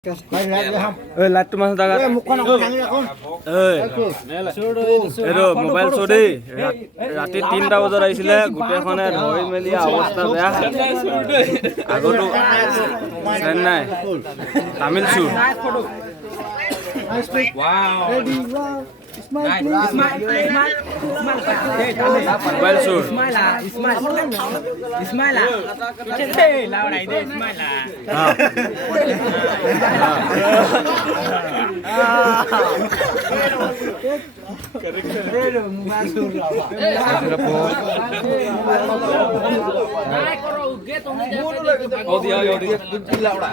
লাইটটো মাছ দাগা এইটো মোবাইল চুৰি ৰাতি 3টা বজাত আহিছিলে গোটেইখনে ধৰি মেলি অৱস্থা বেয়া আগতো চেন্নাই তামিল চুৰ মোবাইল চুৰ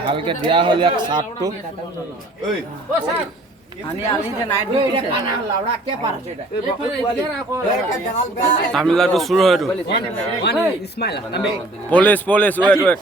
ভালকে দিয়া হল ইয়াক চাপটো তামিলনাডু চুৰ হয় police police wait wait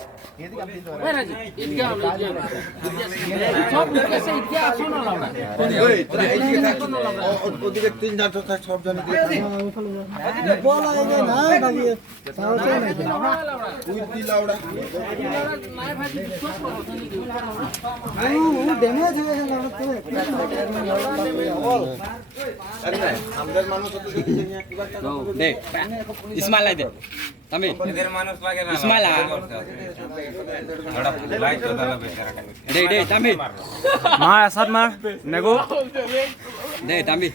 Ismail দে তুমি এদের মানুষ লাগে না ইসমাইল লাইট তো দালা বেচারা দে দে তুমি মার আসাদ মার নেগো দে তুমি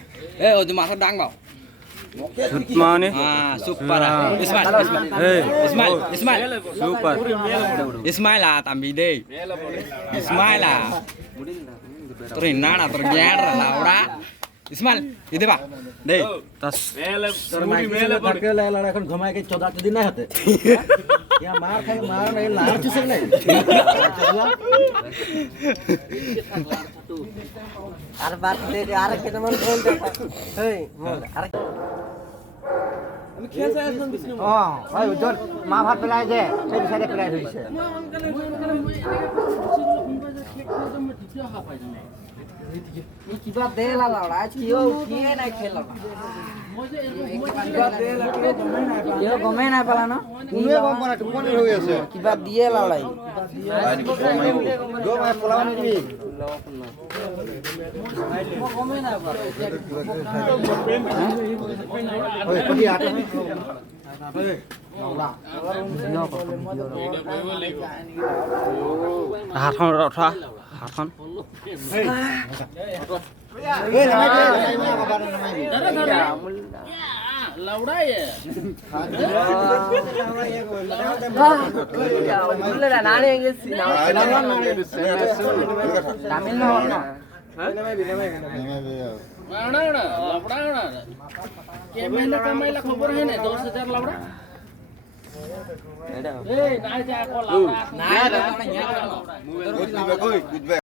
এ ও তুমি মাথা ডাং বাও সুতমানি super ইসমাইল ইসমাইল ইসমাইল সুপার ইসমাইল তুমি দে ইসমাইল তোর নানা তোর জ্ঞান লাউড়া ইসমাইল ইদে বা দে তাস মেলে পড়কে লাড়া এখন ঘুমায় কে 14 দিন না হতে ইয়া মার খাই মার নাই লাড় চুষে নাই আর বাত দে আর কেন মন কোন এই আর আমি খেল চাই আছেন বিষ্ণু ওই উজ্জ্বল মা ভাত পেলাই দে সেই সাইডে পেলাই হইছে কিবা দে লাউড়া কিও উঠিয়ে নাই খেলা ইও গমে নাই পালা ন কোনে গম পালা টোপনি হৈ আছে কিবা দিয়ে লাউড়াই গো মই পলাও নিবি গমে নাই পালা ওই কবি আটা হাতখন উঠা হাতখন খবর হয় না 10,000 লাউড়া